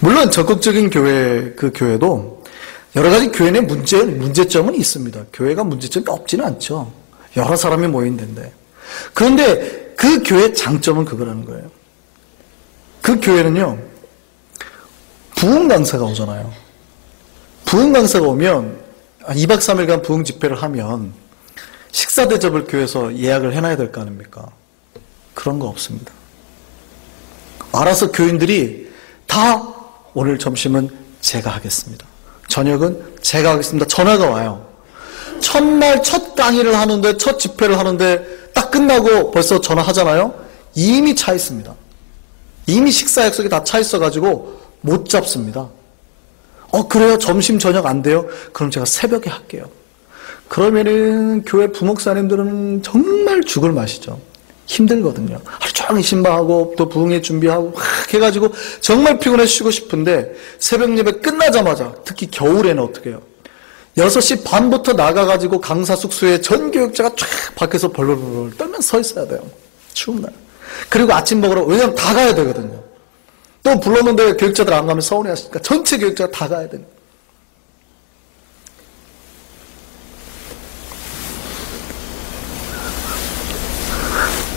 물론 적극적인 교회, 그 교회도 여러 가지 교회 내 문제점은 있습니다. 교회가 문제점이 없지는 않죠. 여러 사람이 모인 데인데. 그런데 그 교회의 장점은 그거라는 거예요. 그 교회는요, 부흥 강사가 오잖아요. 부흥 강사가 오면 2박 3일간 부흥 집회를 하면 식사 대접을 교회에서 예약을 해놔야 될 거 아닙니까? 그런 거 없습니다. 알아서 교인들이 다 오늘 점심은 제가 하겠습니다. 저녁은 제가 하겠습니다. 전화가 와요. 첫날 첫 강의를 하는데, 첫 집회를 하는데 딱 끝나고 벌써 전화하잖아요. 이미 차 있습니다. 이미 식사 약속이 다 차 있어가지고 못 잡습니다. 그래요? 점심 저녁 안 돼요? 그럼 제가 새벽에 할게요. 그러면은 교회 부목사님들은 정말 죽을 맛이죠. 힘들거든요. 하루 종일 신방하고 또 부흥회 준비하고 막 해가지고 정말 피곤해 쉬고 싶은데 새벽 예배 끝나자마자, 특히 겨울에는 어떻게 해요? 6시 반부터 나가가지고 강사 숙소에 전 교육자가 쫙 밖에서 벌벌벌 떨면서 서 있어야 돼요. 추운 날. 그리고 아침 먹으러, 왜냐면 다 가야 되거든요. 또 불렀는데 교육자들 안 가면 서운해 하시니까 전체 교육자가 다 가야 돼요.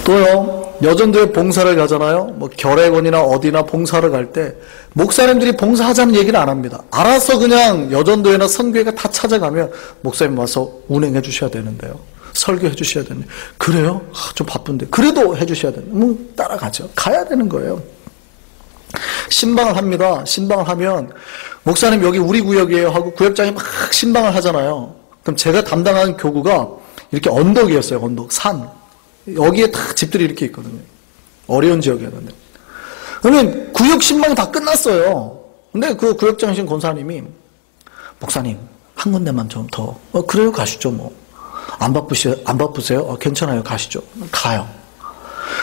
또요, 여전도에 봉사를 가잖아요. 뭐 결례원이나 어디나 봉사를 갈 때 목사님들이 봉사하자는 얘기는 안 합니다. 알아서 그냥 여전도회나 선교회가 다 찾아가면 목사님 와서 운행해 주셔야 되는데요. 설교해 주셔야 되는데, 그래요? 좀 바쁜데. 그래도 해 주셔야 되는데, 따라가죠. 가야 되는 거예요. 신방을 합니다. 신방을 하면 목사님 여기 우리 구역이에요 하고 구역장이 막 신방을 하잖아요. 그럼 제가 담당하는 교구가 이렇게 언덕이었어요. 언덕, 산. 여기에 다 집들이 이렇게 있거든요. 어려운 지역이었는데. 그러면 구역 신방이 다 끝났어요. 근데 그 구역장이신 권사님이, 목사님 한 군데만 좀 더. 그래요, 가시죠 뭐. 안 바쁘세요? 괜찮아요, 가시죠. 가요.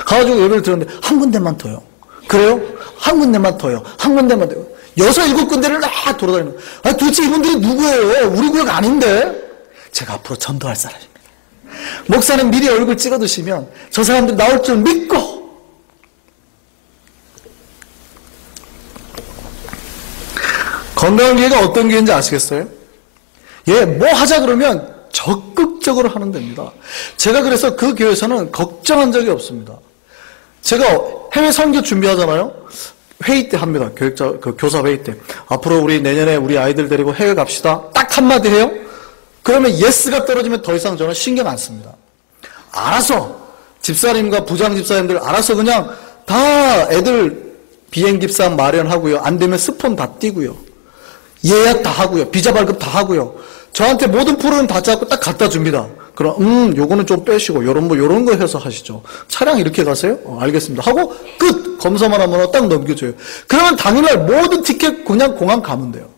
가가지고 예배를 들었는데 한 군데만 더요. 그래요? 한 군데만 더요. 한 군데만 더요. 6, 7군데를 다 돌아다니는 거예요. 아니 도대체 이분들이 누구예요? 우리 구역 아닌데? 제가 앞으로 전도할 사람입니다. 목사님 미리 얼굴 찍어두시면 저 사람들 나올 줄 믿고. 건강한 교회가 어떤 교회인지 아시겠어요? 뭐 하자 그러면 적극적으로 하는 데입니다. 제가 그래서 그 교회에서는 걱정한 적이 없습니다. 제가 해외 선교 준비하잖아요. 회의 때 합니다. 교사 회의 때. 앞으로 우리 내년에 우리 아이들 데리고 해외 갑시다. 딱 한마디 해요. 그러면 예스가 떨어지면 더 이상 저는 신경 안 씁니다. 알아서 집사님과 부장 집사님들 알아서 그냥 다 애들 비행기값 마련하고요. 안 되면 스폰 다 띄고요. 예약 다 하고요. 비자 발급 다 하고요. 저한테 모든 프로는 다 잡고 딱 갖다 줍니다. 그럼 요거는 좀 빼시고 요런 거 해서 하시죠. 차량 이렇게 가세요? 알겠습니다. 하고 끝! 검사만 하면 딱 넘겨줘요. 그러면 당일날 모든 티켓 그냥 공항 가면 돼요.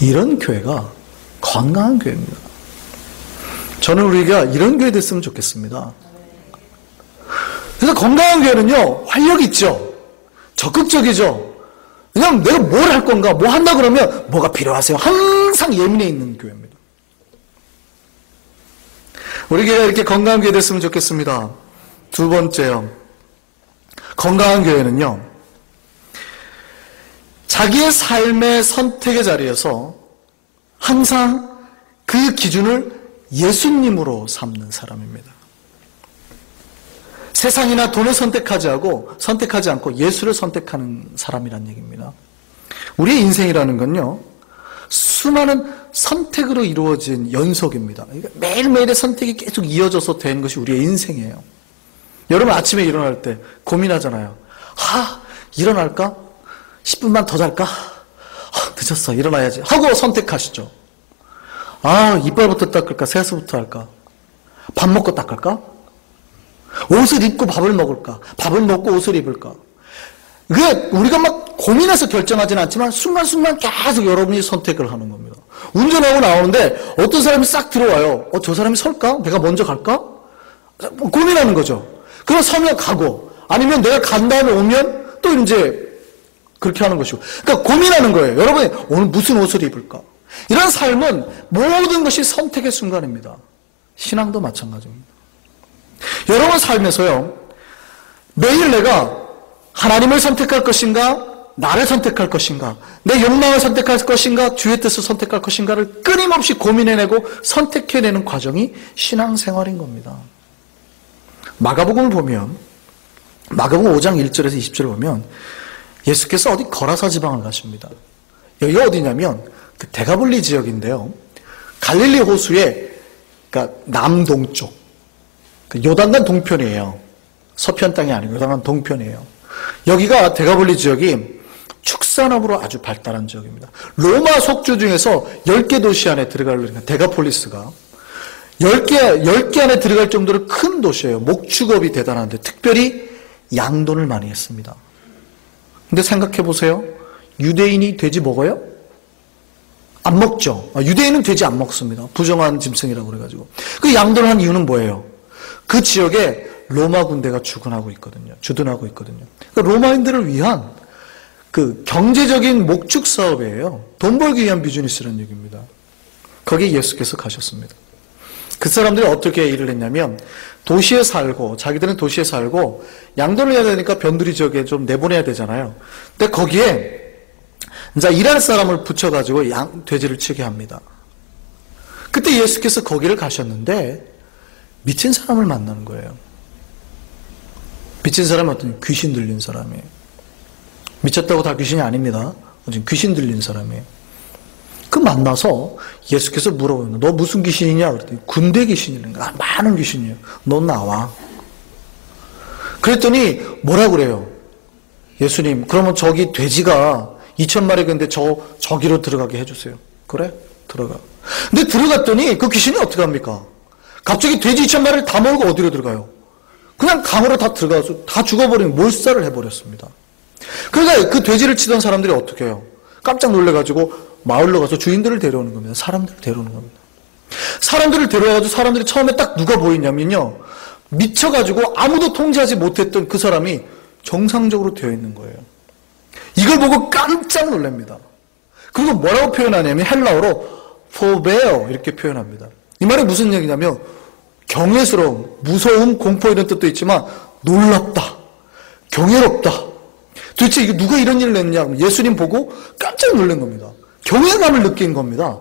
이런 교회가 건강한 교회입니다. 저는 우리가 이런 교회 됐으면 좋겠습니다. 그래서 건강한 교회는요, 활력 있죠. 적극적이죠. 왜냐하면 내가 뭘 할 건가, 뭐 한다 그러면 뭐가 필요하세요? 항상 예민해 있는 교회입니다. 우리 교회가 이렇게 건강한 교회 됐으면 좋겠습니다. 두 번째요. 건강한 교회는요, 자기의 삶의 선택의 자리에서 항상 그 기준을 예수님으로 삼는 사람입니다. 세상이나 돈을 선택하지 않고 예수를 선택하는 사람이란 얘기입니다. 우리의 인생이라는 건요, 수많은 선택으로 이루어진 연속입니다. 매일매일의 선택이 계속 이어져서 된 것이 우리의 인생이에요. 여러분 아침에 일어날 때 고민하잖아요. 일어날까? 10분만 더 잘까? 늦었어, 일어나야지 하고 선택하시죠. 이빨부터 닦을까? 세수부터 할까? 밥 먹고 닦을까? 옷을 입고 밥을 먹을까? 밥을 먹고 옷을 입을까? 우리가 막 고민해서 결정하지는 않지만 순간순간 계속 여러분이 선택을 하는 겁니다. 운전하고 나오는데 어떤 사람이 싹 들어와요. 저 사람이 설까? 내가 먼저 갈까? 고민하는 거죠. 그럼 서면 가고, 아니면 내가 간 다음에 오면 또 이제 그렇게 하는 것이고. 그러니까 고민하는 거예요. 여러분이 오늘 무슨 옷을 입을까? 이런 삶은 모든 것이 선택의 순간입니다. 신앙도 마찬가지입니다. 여러분 삶에서요, 매일 내가 하나님을 선택할 것인가? 나를 선택할 것인가? 내 욕망을 선택할 것인가? 주의 뜻을 선택할 것인가를 끊임없이 고민해내고 선택해내는 과정이 신앙생활인 겁니다. 마가복음을 보면 마가복음 5장 1절에서 20절을 보면 예수께서 어디 거라사 지방을 가십니다. 여기가 어디냐면 그 데가볼리 지역인데요. 갈릴리 호수의 그러니까 남동쪽, 그 요단강 동편이에요. 서편 땅이 아니고 요단강 동편이에요. 여기가 데가볼리 지역이 축산업으로 아주 발달한 지역입니다. 로마 속주 중에서 10개 도시 안에 들어가려니까 데가폴리스가 10개 안에 들어갈 정도로 큰 도시예요. 목축업이 대단한데 특별히 양돈을 많이 했습니다. 근데 생각해 보세요. 유대인이 돼지 먹어요? 안 먹죠. 유대인은 돼지 안 먹습니다. 부정한 짐승이라고 그래가지고. 그 양돈을 한 이유는 뭐예요? 그 지역에 로마 군대가 주둔하고 있거든요. 그러니까 로마인들을 위한 그 경제적인 목축 사업이에요. 돈 벌기 위한 비즈니스라는 얘기입니다. 거기에 예수께서 가셨습니다. 그 사람들이 어떻게 일을 했냐면 도시에 살고 자기들은 도시에 살고 양돈을 해야 되니까 변두리 지역에 좀 내보내야 되잖아요. 근데 거기에 이제 일할 사람을 붙여가지고 돼지를 치게 합니다. 그때 예수께서 거기를 가셨는데 미친 사람을 만나는 거예요. 미친 사람은 어떤 귀신 들린 사람이에요. 미쳤다고 다 귀신이 아닙니다. 귀신 들린 사람이에요. 그 만나서 예수께서 물어보는 너 무슨 귀신이냐? 그랬더니 군대 귀신이란가? 많은 귀신이에요. 넌 나와. 그랬더니 뭐라 그래요? 예수님, 그러면 저기 돼지가 2,000마리 근데 저기로 들어가게 해주세요. 그래? 들어가. 근데 들어갔더니 그 귀신이 어떻게 합니까? 갑자기 돼지 2,000마리를 다 몰고 어디로 들어가요? 그냥 강으로 다 들어가서 다 죽어버리는 몰살을 해버렸습니다. 그러니까 그 돼지를 치던 사람들이 어떻게 해요? 깜짝 놀래가지고 마을로 가서 주인들을 데려오는 겁니다. 사람들을 데려오는 겁니다. 사람들을 데려와가지고 사람들이 처음에 딱 누가 보이냐면요. 미쳐가지고 아무도 통제하지 못했던 그 사람이 정상적으로 되어 있는 거예요. 이걸 보고 깜짝 놀랍니다. 그리고 뭐라고 표현하냐면 헬라어로 포베어 이렇게 표현합니다. 이 말이 무슨 얘기냐면 경외스러움, 무서움, 공포 이런 뜻도 있지만 놀랍다, 경외롭다. 도대체 이게 누가 이런 일을 했냐? 예수님 보고 깜짝 놀란 겁니다. 경외감을 느낀 겁니다.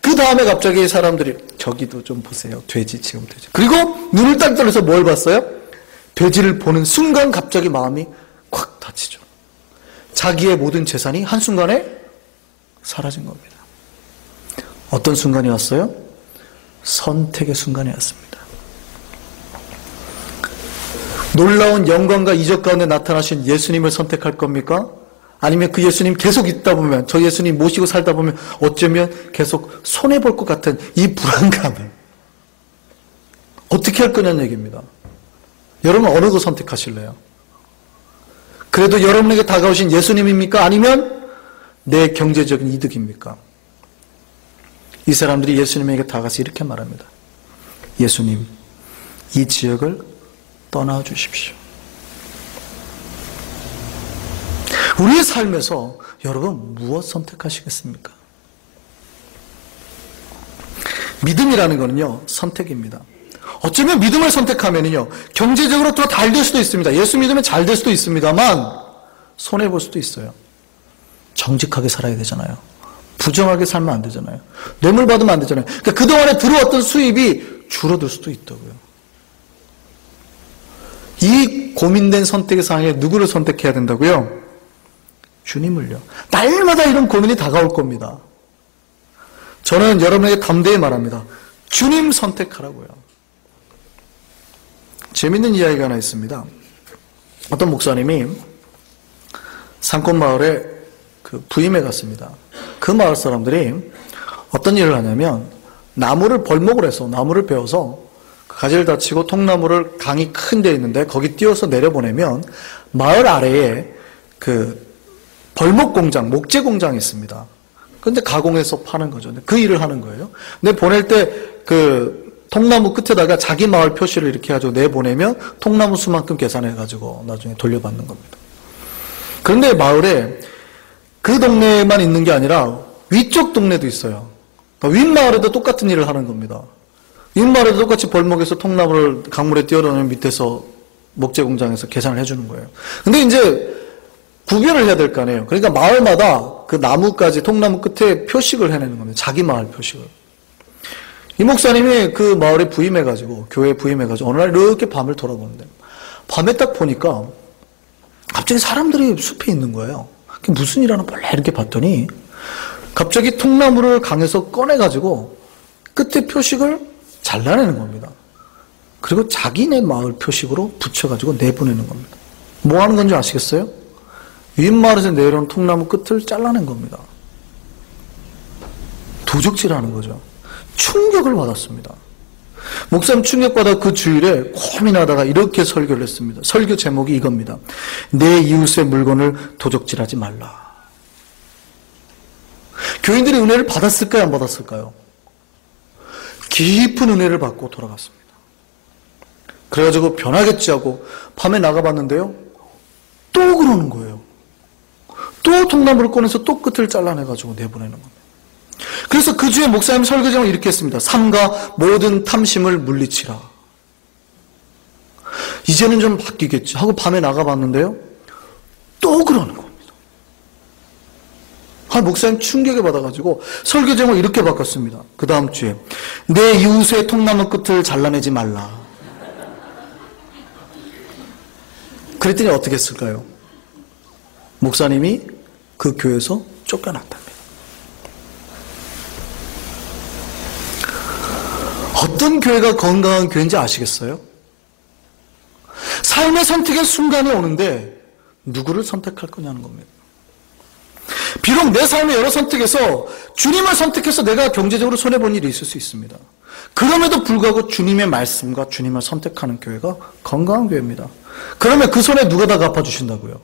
그 다음에 갑자기 사람들이 저기도 좀 보세요. 돼지 지금 돼지. 그리고 눈을 딱 떨어서 뭘 봤어요? 돼지를 보는 순간 갑자기 마음이 콱 닫히죠. 자기의 모든 재산이 한순간에 사라진 겁니다. 어떤 순간이 왔어요? 선택의 순간이 왔습니다. 놀라운 영광과 이적 가운데 나타나신 예수님을 선택할 겁니까? 아니면 그 예수님 계속 있다 보면, 저 예수님 모시고 살다 보면 어쩌면 계속 손해볼 것 같은 이 불안감을 어떻게 할 거냐는 얘기입니다. 여러분 어느 거 선택하실래요? 그래도 여러분에게 다가오신 예수님입니까? 아니면 내 경제적인 이득입니까? 이 사람들이 예수님에게 다가가서 이렇게 말합니다. 예수님, 이 지역을 떠나 주십시오. 우리의 삶에서 여러분 무엇 선택하시겠습니까? 믿음이라는 것은요, 선택입니다. 어쩌면 믿음을 선택하면요, 경제적으로 더 잘 될 수도 있습니다. 예수 믿으면 잘 될 수도 있습니다만, 손해볼 수도 있어요. 정직하게 살아야 되잖아요. 부정하게 살면 안 되잖아요. 뇌물 받으면 안 되잖아요. 그러니까 그동안에 들어왔던 수입이 줄어들 수도 있다고요. 이 고민된 선택의 상황에 누구를 선택해야 된다고요? 주님을요. 날마다 이런 고민이 다가올 겁니다. 저는 여러분에게 담대히 말합니다. 주님 선택하라고요. 재밌는 이야기가 하나 있습니다. 어떤 목사님이 산골마을에 그 부임해 갔습니다. 그 마을 사람들이 어떤 일을 하냐면 나무를 벌목을 해서 나무를 베어서 가지를 다치고 통나무를 강이 큰 데 있는데 거기 띄워서 내려보내면 마을 아래에 그 벌목 공장, 목재 공장이 있습니다. 근데 가공해서 파는 거죠. 그 일을 하는 거예요. 근데 보낼 때 그 통나무 끝에다가 자기 마을 표시를 이렇게 해가지고 내보내면 통나무 수만큼 계산해가지고 나중에 돌려받는 겁니다. 그런데 마을에 그 동네만 있는 게 아니라 위쪽 동네도 있어요. 그러니까 윗마을에도 똑같은 일을 하는 겁니다. 윗마을에도 똑같이 벌목에서 통나무를 강물에 띄워놓으면 밑에서 목재 공장에서 계산을 해주는 거예요. 근데 이제 구별을 해야 될 거 아니에요. 그러니까 마을마다 그 나무까지 통나무 끝에 표식을 해내는 겁니다. 자기 마을 표식을. 이 목사님이 그 마을에 부임해가지고, 교회에 부임해가지고, 어느 날 이렇게 밤을 돌아보는데, 밤에 딱 보니까, 갑자기 사람들이 숲에 있는 거예요. 그게 무슨 일 하나 몰래 이렇게 봤더니, 갑자기 통나무를 강에서 꺼내가지고, 끝에 표식을 잘라내는 겁니다. 그리고 자기네 마을 표식으로 붙여가지고 내보내는 겁니다. 뭐 하는 건지 아시겠어요? 윗마을에서 내려온 통나무 끝을 잘라낸 겁니다. 도적질하는 거죠. 충격을 받았습니다. 목사님 충격받아 그 주일에 고민하다가 이렇게 설교를 했습니다. 설교 제목이 이겁니다. 내 이웃의 물건을 도적질하지 말라. 교인들이 은혜를 받았을까요? 안 받았을까요? 깊은 은혜를 받고 돌아갔습니다. 그래가지고 변하겠지 하고 밤에 나가봤는데요. 또 그러는 거예요. 또 통나무를 꺼내서 또 끝을 잘라내가지고 내보내는 겁니다. 그래서 그 주에 목사님 설교 제목을 이렇게 했습니다. 삼가 모든 탐심을 물리치라. 이제는 좀 바뀌겠지 하고 밤에 나가봤는데요. 또 그러는 겁니다. 목사님 충격에 받아가지고 설교 제목을 이렇게 바꿨습니다. 그 다음 주에 내 이웃의 통나무 끝을 잘라내지 말라. 그랬더니 어떻게 했을까요? 목사님이 그 교회에서 쫓겨났답니다. 어떤 교회가 건강한 교회인지 아시겠어요? 삶의 선택의 순간이 오는데 누구를 선택할 거냐는 겁니다. 비록 내 삶의 여러 선택에서 주님을 선택해서 내가 경제적으로 손해본 일이 있을 수 있습니다. 그럼에도 불구하고 주님의 말씀과 주님을 선택하는 교회가 건강한 교회입니다. 그러면 그 손에 누가 다 갚아주신다고요?